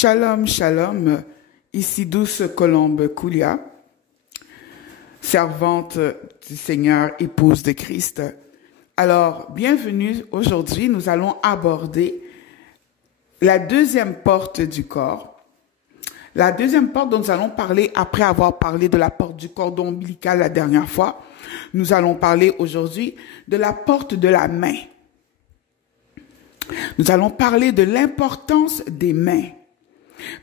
Shalom, shalom, ici Douce Colombe Koulia, servante du Seigneur, épouse de Christ. Alors, bienvenue. Aujourd'hui, nous allons aborder la deuxième porte du corps. La deuxième porte dont nous allons parler après avoir parlé de la porte du cordon ombilical la dernière fois. Nous allons parler aujourd'hui de la porte de la main. Nous allons parler de l'importance des mains.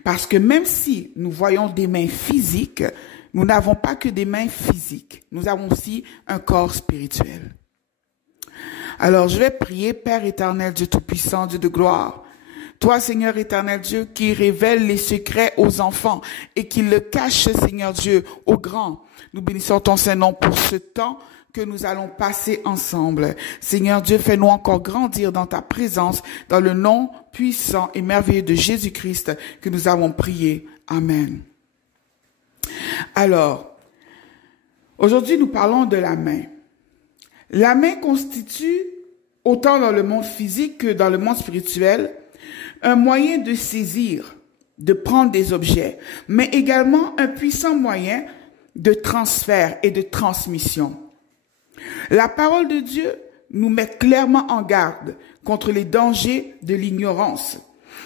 Parce que même si nous voyons des mains physiques, nous n'avons pas que des mains physiques. Nous avons aussi un corps spirituel. Alors, je vais prier, Père éternel, Dieu Tout-Puissant, Dieu de gloire. Toi, Seigneur éternel Dieu, qui révèle les secrets aux enfants et qui le cache, Seigneur Dieu, aux grands. Nous bénissons ton Saint-Nom pour ce temps que nous allons passer ensemble. Seigneur Dieu, fais-nous encore grandir dans ta présence, dans le nom puissant et merveilleux de Jésus-Christ que nous avons prié. Amen. Alors, aujourd'hui, nous parlons de la main. La main constitue, autant dans le monde physique que dans le monde spirituel, un moyen de saisir, de prendre des objets, mais également un puissant moyen de transfert et de transmission. La parole de Dieu nous met clairement en garde contre les dangers de l'ignorance,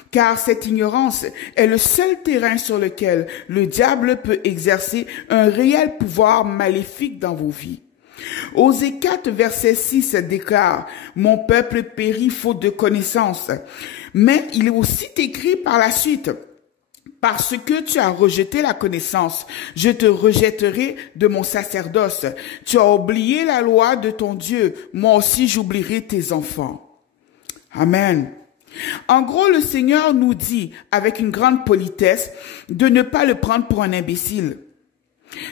car cette ignorance est le seul terrain sur lequel le diable peut exercer un réel pouvoir maléfique dans vos vies. Osée 4, verset 6 déclare « Mon peuple périt faute de connaissance ». Mais il est aussi écrit par la suite « Parce que tu as rejeté la connaissance, je te rejetterai de mon sacerdoce. Tu as oublié la loi de ton Dieu, moi aussi j'oublierai tes enfants. » Amen. En gros, le Seigneur nous dit, avec une grande politesse, de ne pas le prendre pour un imbécile.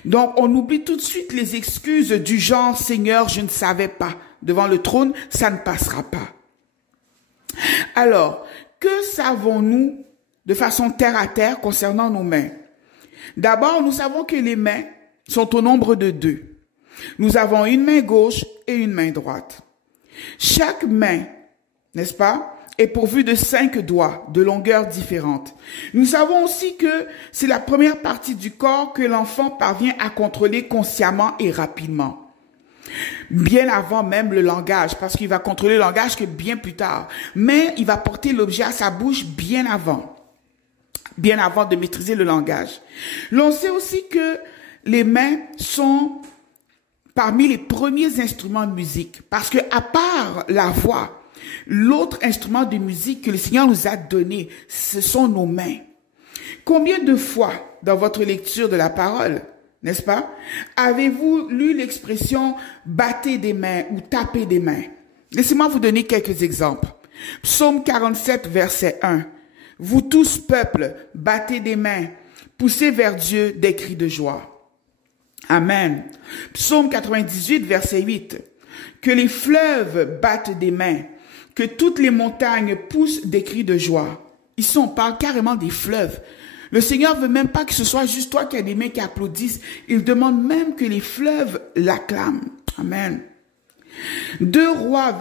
Donc, on oublie tout de suite les excuses du genre « Seigneur, je ne savais pas ». Devant le trône, ça ne passera pas. Alors, que savons-nous de façon terre à terre concernant nos mains? D'abord, nous savons que les mains sont au nombre de 2. Nous avons une main gauche et une main droite. Chaque main, n'est-ce pas, est pourvue de 5 doigts de longueur différente. Nous savons aussi que c'est la première partie du corps que l'enfant parvient à contrôler consciemment et rapidement. Bien avant même le langage, parce qu'il va contrôler le langage que bien plus tard. Mais il va porter l'objet à sa bouche bien avant de maîtriser le langage. L'on sait aussi que les mains sont parmi les premiers instruments de musique, parce que à part la voix, l'autre instrument de musique que le Seigneur nous a donné, ce sont nos mains. Combien de fois dans votre lecture de la parole, n'est-ce pas, avez-vous lu l'expression « battez des mains » ou « taper des mains » ? Laissez-moi vous donner quelques exemples. Psaume 47, verset 1. « Vous tous, peuple, battez des mains, poussez vers Dieu des cris de joie. » Amen. Psaume 98, verset 8. « Que les fleuves battent des mains, que toutes les montagnes poussent des cris de joie. » Ici, on parle carrément des fleuves. Le Seigneur veut même pas que ce soit juste toi qui as des mains qui applaudissent. Il demande même que les fleuves l'acclament. Amen. 2 Rois,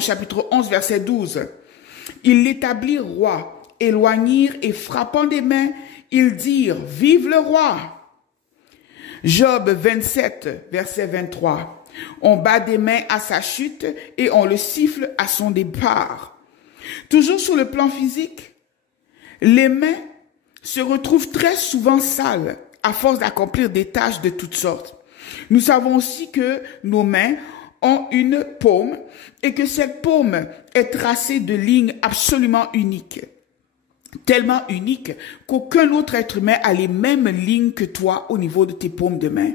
chapitre 11, verset 12. Ils l'établirent roi, éloignirent et frappant des mains, ils dirent, vive le roi. Job 27, verset 23. On bat des mains à sa chute et on le siffle à son départ. Toujours sur le plan physique, les mains se retrouvent très souvent sales à force d'accomplir des tâches de toutes sortes. Nous savons aussi que nos mains ont une paume et que cette paume est tracée de lignes absolument uniques. Tellement uniques qu'aucun autre être humain a les mêmes lignes que toi au niveau de tes paumes de main.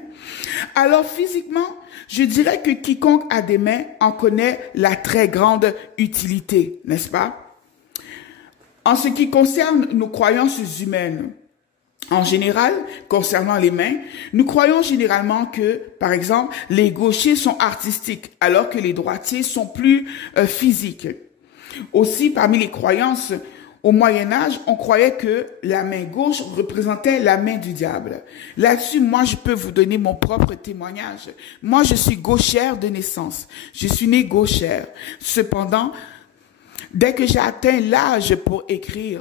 Alors physiquement, je dirais que quiconque a des mains en connaît la très grande utilité, n'est-ce pas? En ce qui concerne nos croyances humaines, en général, concernant les mains, nous croyons généralement que, par exemple, les gauchers sont artistiques, alors que les droitiers sont plus physiques. Aussi, parmi les croyances, au Moyen-Âge, on croyait que la main gauche représentait la main du diable. Là-dessus, moi, je peux vous donner mon propre témoignage. Moi, je suis gauchère de naissance. Je suis née gauchère. Cependant, Dès que j'ai atteint l'âge pour écrire,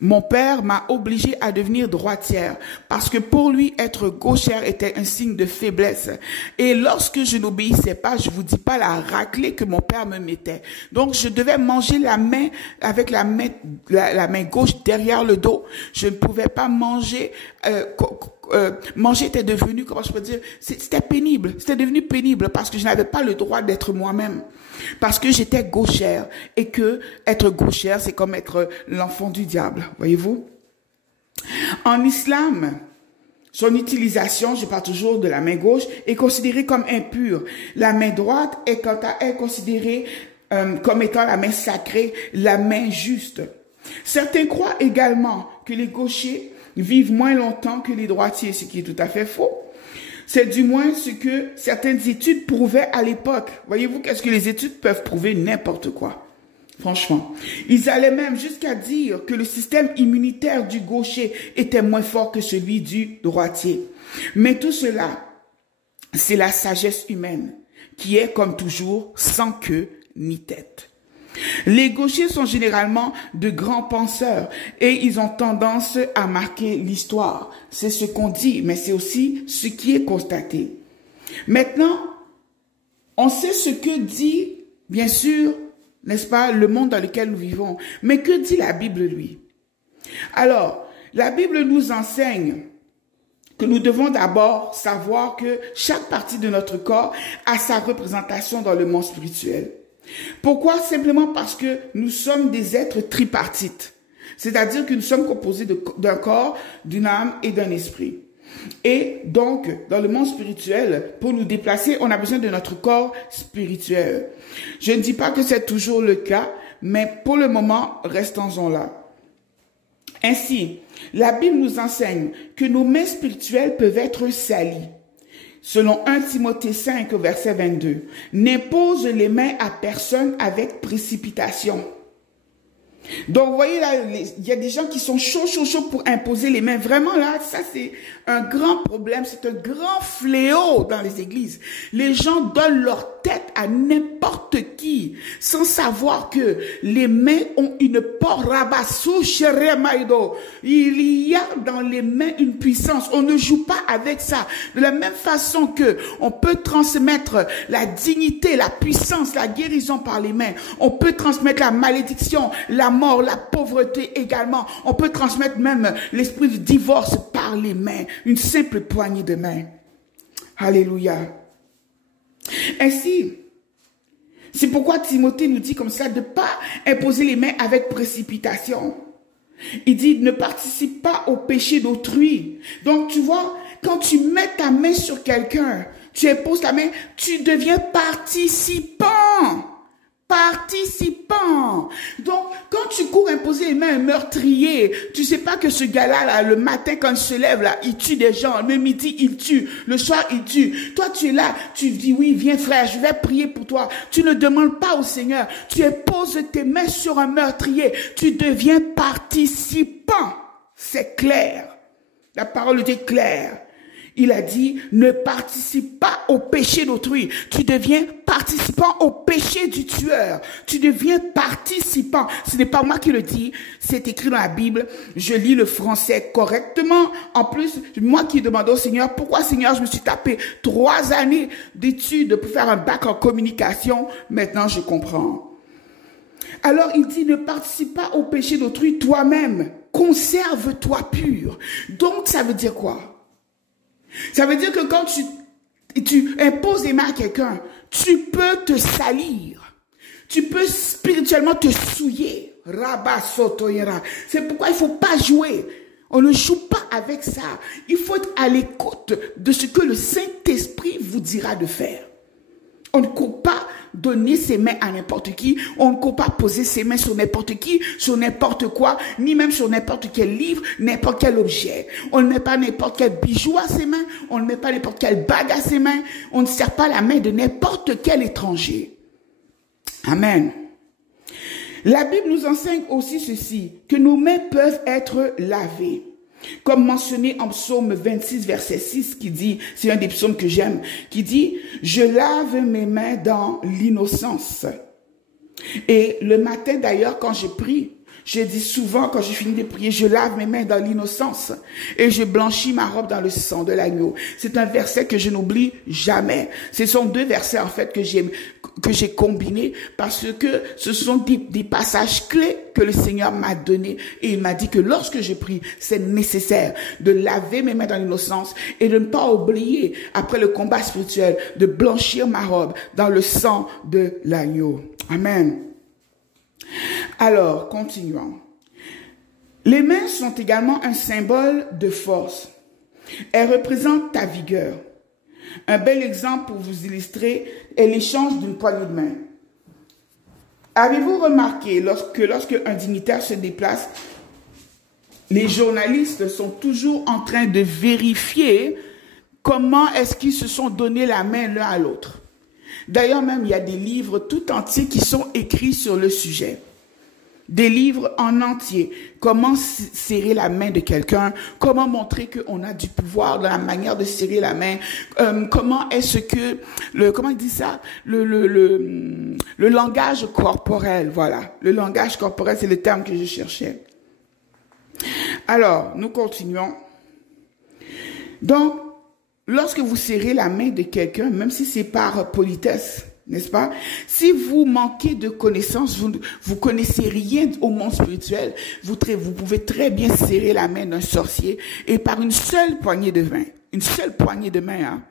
mon père m'a obligée à devenir droitière parce que pour lui, être gauchère était un signe de faiblesse. Et lorsque je n'obéissais pas, je vous dis pas la raclée que mon père me mettait. Donc, je devais manger la main avec la main gauche derrière le dos. Je ne pouvais pas manger. Manger était devenu, comment je peux dire, c'était pénible. C'était devenu pénible parce que je n'avais pas le droit d'être moi-même. Parce que j'étais gauchère et que être gauchère, c'est comme être l'enfant du diable, voyez-vous. En islam, son utilisation, je parle toujours de la main gauche, est considérée comme impure. La main droite est quant à elle considérée comme étant la main sacrée, la main juste. Certains croient également que les gauchers vivent moins longtemps que les droitiers, ce qui est tout à fait faux. C'est du moins ce que certaines études prouvaient à l'époque. Voyez-vous, qu'est-ce que les études peuvent prouver? N'importe quoi. Franchement. Ils allaient même jusqu'à dire que le système immunitaire du gaucher était moins fort que celui du droitier. Mais tout cela, c'est la sagesse humaine qui est, comme toujours, sans queue ni tête. Les gauchers sont généralement de grands penseurs et ils ont tendance à marquer l'histoire. C'est ce qu'on dit, mais c'est aussi ce qui est constaté. Maintenant, on sait ce que dit, bien sûr, n'est-ce pas, le monde dans lequel nous vivons. Mais que dit la Bible, lui? Alors, la Bible nous enseigne que nous devons d'abord savoir que chaque partie de notre corps a sa représentation dans le monde spirituel. Pourquoi? Simplement parce que nous sommes des êtres tripartites. C'est-à-dire que nous sommes composés d'un corps, d'une âme et d'un esprit. Et donc, dans le monde spirituel, pour nous déplacer, on a besoin de notre corps spirituel. Je ne dis pas que c'est toujours le cas, mais pour le moment, restons-en là. Ainsi, la Bible nous enseigne que nos mains spirituelles peuvent être salies. Selon 1 Timothée 5, verset 22, n'impose les mains à personne avec précipitation. Donc, vous voyez là, il y a des gens qui sont chauds pour imposer les mains. Vraiment là, ça c'est un grand problème, c'est un grand fléau dans les églises. Les gens donnent leur tête à n'importe qui, sans savoir que les mains ont une porrabassou sheremaïdo. Il y a dans les mains une puissance. On ne joue pas avec ça. De la même façon que on peut transmettre la dignité, la puissance, la guérison par les mains. On peut transmettre la malédiction, la mort, la pauvreté également. On peut transmettre même l'esprit du divorce par les mains. Une simple poignée de main. Alléluia. Ainsi, c'est pourquoi Timothée nous dit comme ça de ne pas imposer les mains avec précipitation. Il dit ne participe pas au péché d'autrui. Donc tu vois, quand tu mets ta main sur quelqu'un, tu imposes ta main, tu deviens participant. Participant. Donc, quand tu cours imposer les mains à un meurtrier, tu sais pas que ce gars-là, là, le matin, quand il se lève, là, il tue des gens. Le midi, il tue. Le soir, il tue. Toi, tu es là, tu dis, oui, viens frère, je vais prier pour toi. Tu ne demandes pas au Seigneur. Tu imposes tes mains sur un meurtrier. Tu deviens participant. C'est clair. La parole est claire. Il a dit, ne participe pas au péché d'autrui. Tu deviens participant au péché du tueur. Tu deviens participant. Ce n'est pas moi qui le dis, c'est écrit dans la Bible. Je lis le français correctement. En plus, moi qui demande au Seigneur, pourquoi Seigneur, je me suis tapé 3 années d'études pour faire un bac en communication. Maintenant, je comprends. Alors, il dit, ne participe pas au péché d'autrui toi-même. Conserve-toi pur. Donc, ça veut dire quoi? Ça veut dire que quand tu imposes les mains à quelqu'un, tu peux te salir. Tu peux spirituellement te souiller. C'est pourquoi il ne faut pas jouer. On ne joue pas avec ça. Il faut être à l'écoute de ce que le Saint-Esprit vous dira de faire. On ne court pas donner ses mains à n'importe qui. On ne court pas poser ses mains sur n'importe qui, sur n'importe quoi, ni même sur n'importe quel livre, n'importe quel objet. On ne met pas n'importe quel bijou à ses mains. On ne met pas n'importe quelle bague à ses mains. On ne serre pas la main de n'importe quel étranger. Amen. La Bible nous enseigne aussi ceci, que nos mains peuvent être lavées. Comme mentionné en psaume 26, verset 6, qui dit, c'est un des psaumes que j'aime, qui dit, je lave mes mains dans l'innocence. Et le matin d'ailleurs, quand je prie, je dis souvent, quand j'ai fini de prier, je lave mes mains dans l'innocence et je blanchis ma robe dans le sang de l'agneau. C'est un verset que je n'oublie jamais. Ce sont deux versets en fait que j'ai combinés parce que ce sont des passages clés que le Seigneur m'a donnés. Et il m'a dit que lorsque je prie, c'est nécessaire de laver mes mains dans l'innocence et de ne pas oublier, après le combat spirituel, de blanchir ma robe dans le sang de l'agneau. Amen. Alors, continuons. Les mains sont également un symbole de force. Elles représentent ta vigueur. Un bel exemple pour vous illustrer est l'échange d'une poignée de main. Avez-vous remarqué lorsque un dignitaire se déplace, les journalistes sont toujours en train de vérifier comment est-ce qu'ils se sont donné la main l'un à l'autre. D'ailleurs, même, il y a des livres tout entiers qui sont écrits sur le sujet. Des livres en entier. Comment serrer la main de quelqu'un, comment montrer qu'on a du pouvoir dans la manière de serrer la main, comment est-ce que, comment il dit ça, le langage corporel, voilà. Le langage corporel, c'est le terme que je cherchais. Alors, nous continuons. Donc, lorsque vous serrez la main de quelqu'un, même si c'est par politesse, n'est-ce pas? Si vous manquez de connaissances, vous connaissez rien au monde spirituel, vous pouvez très bien serrer la main d'un sorcier et par une seule poignée de main, hein,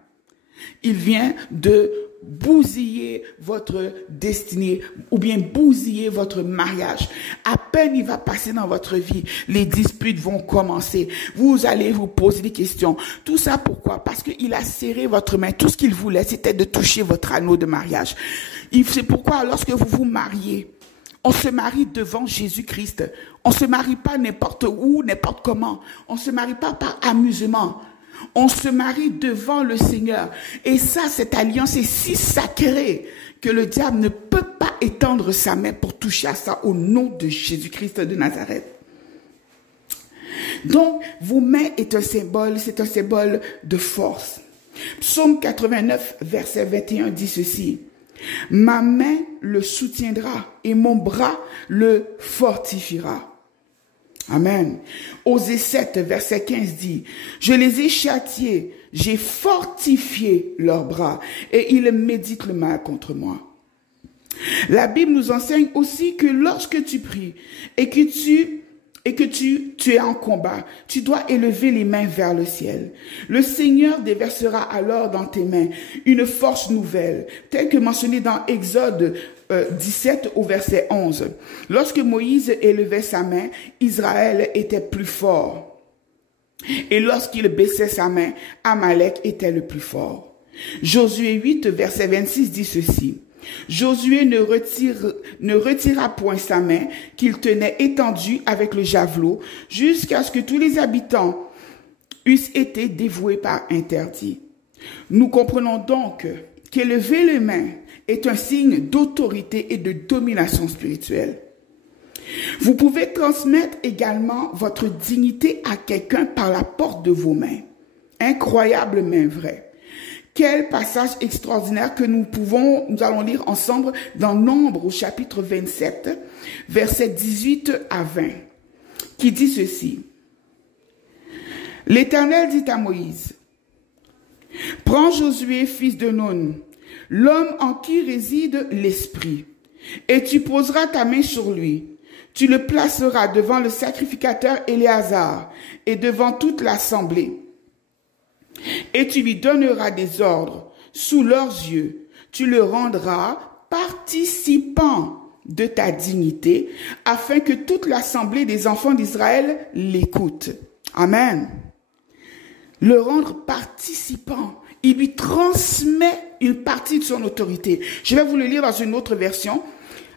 il vient de bousiller votre destinée ou bien bousiller votre mariage. À peine il va passer dans votre vie, les disputes vont commencer. Vous allez vous poser des questions. Tout ça pourquoi? Parce qu'il a serré votre main. Tout ce qu'il voulait, c'était de toucher votre anneau de mariage. C'est pourquoi lorsque vous vous mariez, on se marie devant Jésus-Christ. On se marie pas n'importe où, n'importe comment. On se marie pas par amusement. On se marie devant le Seigneur. Et ça, cette alliance est si sacrée que le diable ne peut pas étendre sa main pour toucher à ça au nom de Jésus-Christ de Nazareth. Donc, vos mains est un symbole, c'est un symbole de force. Psaume 89, verset 21 dit ceci. Ma main le soutiendra et mon bras le fortifiera. Amen. Osée 7, verset 15 dit, je les ai châtiés, j'ai fortifié leurs bras et ils méditent le mal contre moi. La Bible nous enseigne aussi que lorsque tu pries et que tu es en combat, tu dois élever les mains vers le ciel. Le Seigneur déversera alors dans tes mains une force nouvelle, telle que mentionnée dans Exode 17 au verset 11. Lorsque Moïse élevait sa main, Israël était plus fort. Et lorsqu'il baissait sa main, Amalek était le plus fort. Josué 8, verset 26 dit ceci. Josué ne retira point sa main qu'il tenait étendue avec le javelot jusqu'à ce que tous les habitants eussent été dévoués par interdit. Nous comprenons donc qu'élever les mains est un signe d'autorité et de domination spirituelle. Vous pouvez transmettre également votre dignité à quelqu'un par la porte de vos mains. Incroyablement vrai. Quel passage extraordinaire que nous allons lire ensemble dans Nombre au chapitre 27, versets 18 à 20, qui dit ceci. L'Éternel dit à Moïse, prends Josué, fils de Nun, l'homme en qui réside l'Esprit, et tu poseras ta main sur lui. Tu le placeras devant le sacrificateur Éléazar et devant toute l'assemblée. Et tu lui donneras des ordres sous leurs yeux. Tu le rendras participant de ta dignité, afin que toute l'assemblée des enfants d'Israël l'écoute. Amen. Le rendre participant. Il lui transmet une partie de son autorité. Je vais vous le lire dans une autre version.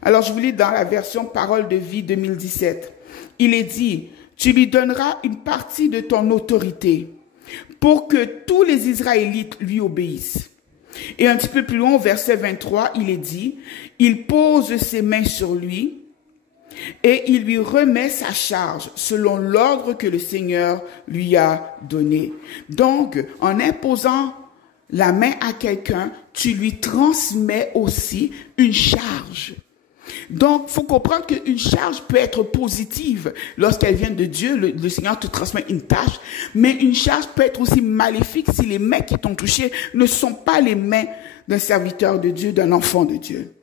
Alors, je vous lis dans la version Parole de vie 2017. Il est dit, tu lui donneras une partie de ton autorité pour que tous les Israélites lui obéissent. Et un petit peu plus loin, au verset 23, il est dit, il pose ses mains sur lui et il lui remet sa charge selon l'ordre que le Seigneur lui a donné. Donc, en imposant la main à quelqu'un, tu lui transmets aussi une charge. Donc, il faut comprendre qu'une charge peut être positive lorsqu'elle vient de Dieu. Le Seigneur te transmet une tâche. Mais une charge peut être aussi maléfique si les mains qui t'ont touché ne sont pas les mains d'un serviteur de Dieu, d'un enfant de Dieu.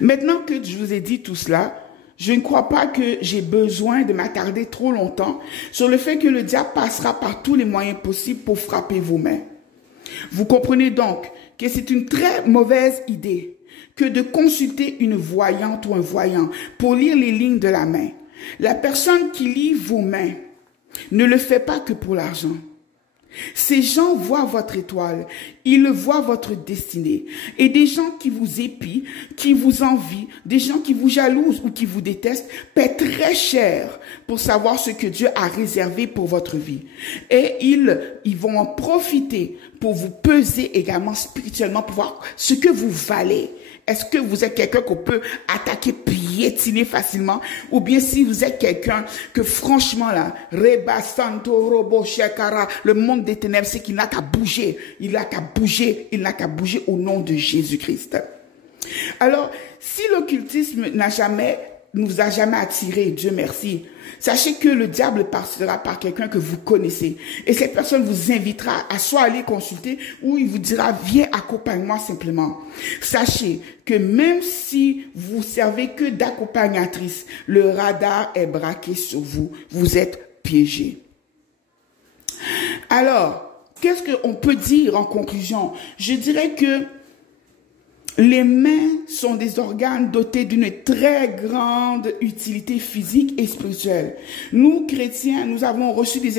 Maintenant que je vous ai dit tout cela, je ne crois pas que j'ai besoin de m'attarder trop longtemps sur le fait que le diable passera par tous les moyens possibles pour frapper vos mains. Vous comprenez donc que c'est une très mauvaise idée que de consulter une voyante ou un voyant pour lire les lignes de la main. La personne qui lit vos mains ne le fait pas que pour l'argent. Ces gens voient votre étoile, ils voient votre destinée. Et des gens qui vous épient, qui vous envient, des gens qui vous jalousent ou qui vous détestent, paient très cher pour savoir ce que Dieu a réservé pour votre vie. Et ils vont en profiter pour vous peser également spirituellement, pour voir ce que vous valez. Est-ce que vous êtes quelqu'un qu'on peut attaquer, piétiner facilement? Ou bien si vous êtes quelqu'un que franchement là, Reba Santo Robo Shekara, le monde des ténèbres, c'est qu'il n'a qu'à bouger. Il n'a qu'à bouger. Il n'a qu'à bouger au nom de Jésus-Christ. Alors, si l'occultisme nous a jamais attiré, Dieu merci, sachez que le diable passera par quelqu'un que vous connaissez. Et cette personne vous invitera à soit aller consulter ou il vous dira, viens, accompagne-moi simplement. Sachez que même si vous servez que d'accompagnatrice, le radar est braqué sur vous. Vous êtes piégé. Alors, qu'est-ce qu'on peut dire en conclusion? Je dirais que les mains sont des organes dotés d'une très grande utilité physique et spirituelle. Nous, chrétiens, nous avons reçu des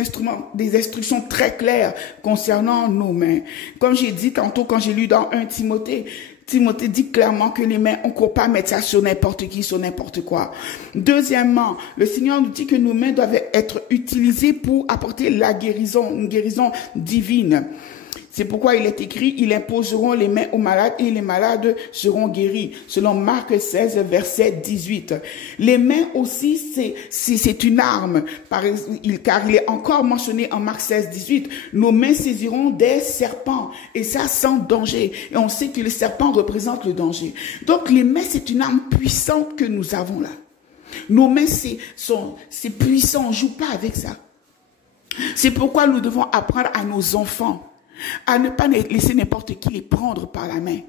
instructions très claires concernant nos mains. Comme j'ai dit tantôt, quand j'ai lu dans 1 Timothée, Timothée dit clairement que les mains, on ne peut pas mettre ça sur n'importe qui, sur n'importe quoi. Deuxièmement, le Seigneur nous dit que nos mains doivent être utilisées pour apporter la guérison, une guérison divine. C'est pourquoi il est écrit, ils imposeront les mains aux malades et les malades seront guéris. Selon Marc 16, verset 18. Les mains aussi, c'est une arme. Car il est encore mentionné en Marc 16, 18. Nos mains saisiront des serpents. Et ça sans danger. Et on sait que les serpents représentent le danger. Donc les mains, c'est une arme puissante que nous avons là. Nos mains, c'est puissant. On ne joue pas avec ça. C'est pourquoi nous devons apprendre à nos enfants à ne pas laisser n'importe qui les prendre par la main.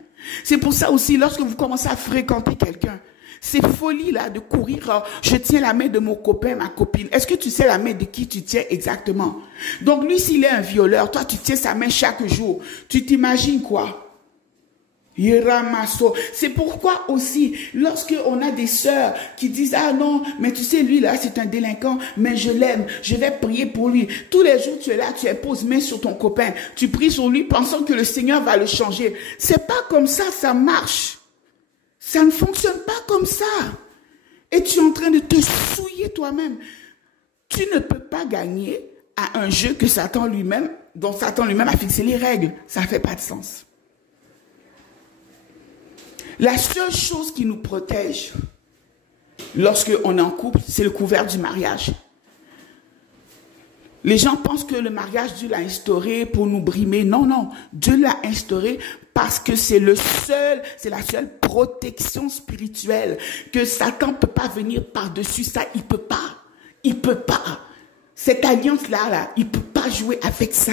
C'est pour ça aussi, lorsque vous commencez à fréquenter quelqu'un, c'est folie là de courir, je tiens la main de mon copain, ma copine. Est-ce que tu sais la main de qui tu tiens exactement? Donc lui, s'il est un violeur, toi tu tiens sa main chaque jour. Tu t'imagines quoi? C'est pourquoi aussi, lorsque on a des sœurs qui disent, ah non, mais tu sais, lui là, c'est un délinquant, mais je l'aime, je vais prier pour lui. Tous les jours, tu es là, tu imposes main sur ton copain, tu pries sur lui pensant que le Seigneur va le changer. C'est pas comme ça, ça marche. Ça ne fonctionne pas comme ça. Et tu es en train de te souiller toi-même. Tu ne peux pas gagner à un jeu que Satan lui-même, dont Satan lui-même a fixé les règles. Ça ne fait pas de sens. La seule chose qui nous protège lorsqu'on est en couple, c'est le couvert du mariage. Les gens pensent que le mariage, Dieu l'a instauré pour nous brimer. Non, non. Dieu l'a instauré parce que c'est la seule protection spirituelle. Que Satan ne peut pas venir par-dessus ça. Il peut pas. Il peut pas. Cette alliance-là, il ne peut pas jouer avec ça.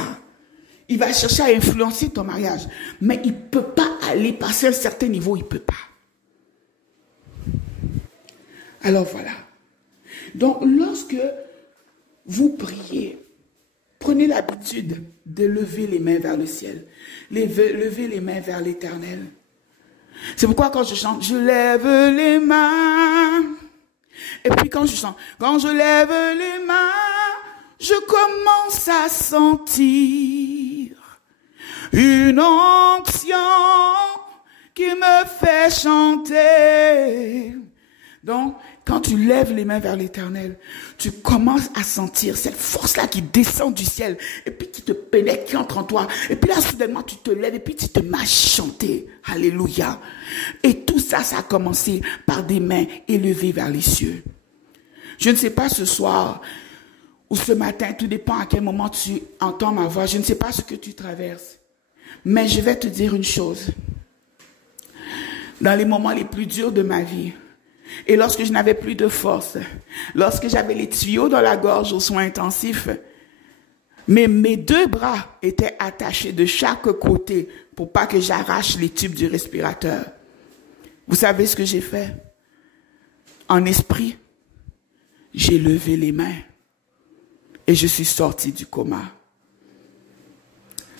Il va chercher à influencer ton mariage. Mais il ne peut pas aller passer un certain niveau. Il ne peut pas. Alors voilà. Donc lorsque vous priez, prenez l'habitude de lever les mains vers le ciel. Lever les mains vers l'Éternel. C'est pourquoi quand je chante, je lève les mains. Et puis quand je chante, quand je lève les mains, je commence à sentir une onction qui me fait chanter. Donc, quand tu lèves les mains vers l'Éternel, tu commences à sentir cette force-là qui descend du ciel et puis qui te pénètre, qui entre en toi. Et puis là, soudainement, tu te lèves et puis tu te mets à chanter. Alléluia. Et tout ça, ça a commencé par des mains élevées vers les cieux. Je ne sais pas ce soir ou ce matin, tout dépend à quel moment tu entends ma voix. Je ne sais pas ce que tu traverses. Mais je vais te dire une chose. dans les moments les plus durs de ma vie. Et lorsque je n'avais plus de force, lorsque j'avais les tuyaux dans la gorge aux soins intensifs, mais mes 2 bras étaient attachés de chaque côté pour pas que j'arrache les tubes du respirateur. Vous savez ce que j'ai fait? En esprit, j'ai levé les mains et je suis sorti du coma.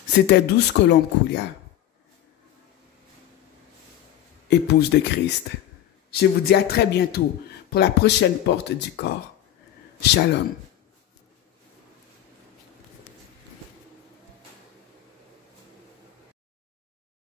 C'était Douce Colombe Koulia, épouse de Christ. Je vous dis à très bientôt pour la prochaine porte du corps. Shalom.